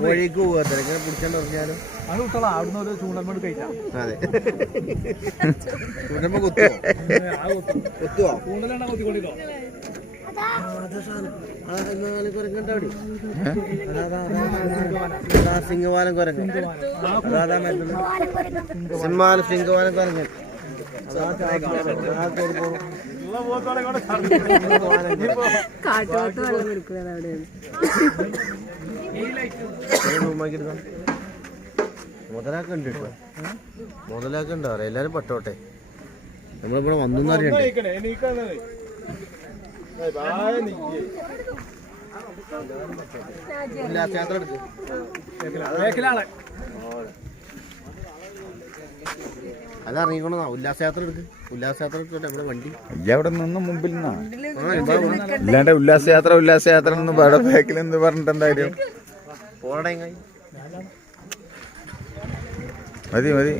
കോഴിക്ക് പോവാ തിരക്കിനെ പിടിച്ചാണ്ട് പറഞ്ഞാലും അതെ ചൂണ്ടമ്മ കുത്തുവോ സിംഗവാലം കുരങ്ങൻ സിംഗവാലം കുരങ്ങൻ മുതലാക്കണ്ട എല്ലാരും പെട്ടോട്ടെ നമ്മളിവിടെ വന്നു അതറിയിക്കണോ ഉല്ലാസയാത്ര എടുക്ക് ഉല്ലാസയാത്ര എടുത്തോട്ടെ നമ്മുടെ വണ്ടി അവിടെ നിന്ന് മുമ്പിൽ നിന്നാ ഇല്ലാണ്ട് ഉല്ലാസയാത്ര ഒന്നും ബാക്കിൽ എന്ന് പറഞ്ഞിട്ടുണ്ടായിരുന്നു പോടേ മതി